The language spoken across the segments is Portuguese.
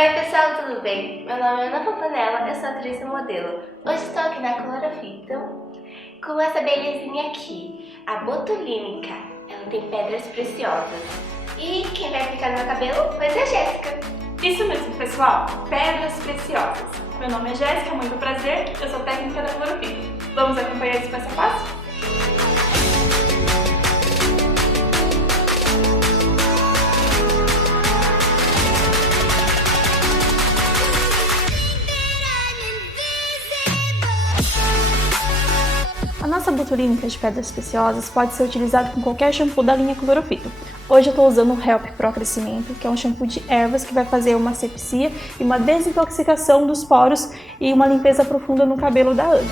Oi pessoal, tudo bem? Meu nome é Ana Fontanella, eu sou atriz e modelo. Hoje estou aqui na Clorofito com essa belezinha aqui, a botulínica. Ela tem pedras preciosas. E quem vai aplicar no meu cabelo vai ser a Jéssica. Isso mesmo, pessoal, pedras preciosas. Meu nome é Jéssica, muito prazer, eu sou técnica da Clorofito. Vamos acompanhar esse passo a passo? A nossa botulínica de pedras preciosas pode ser utilizada com qualquer shampoo da linha Clorofito. Hoje eu estou usando o Help Pro Crescimento, que é um shampoo de ervas que vai fazer uma asepsia e uma desintoxicação dos poros e uma limpeza profunda no cabelo da Ana.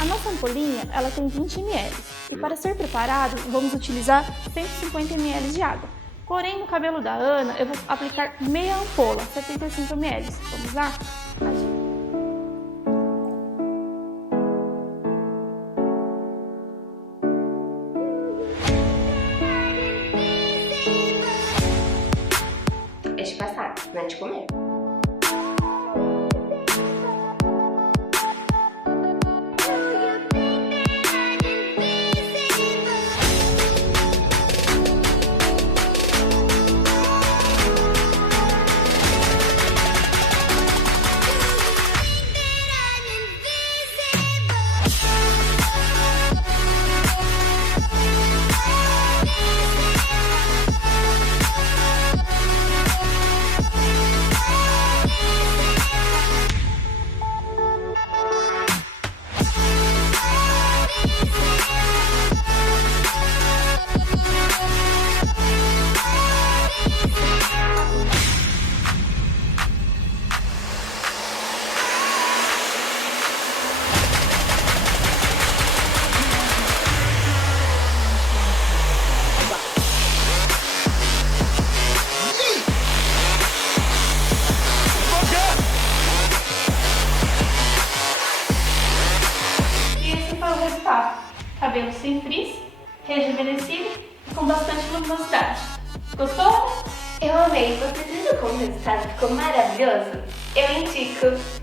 A nossa ampolinha ela tem 20 ml e para ser preparado vamos utilizar 150 ml de água. Porém no cabelo da Ana eu vou aplicar meia ampola, 75 ml. Vamos lá? Deixa passar, não é de comer. Cabelo sem frizz, rejuvenescido e com bastante luminosidade. Gostou? Eu amei, você viu como o resultado ficou maravilhoso? Eu indico!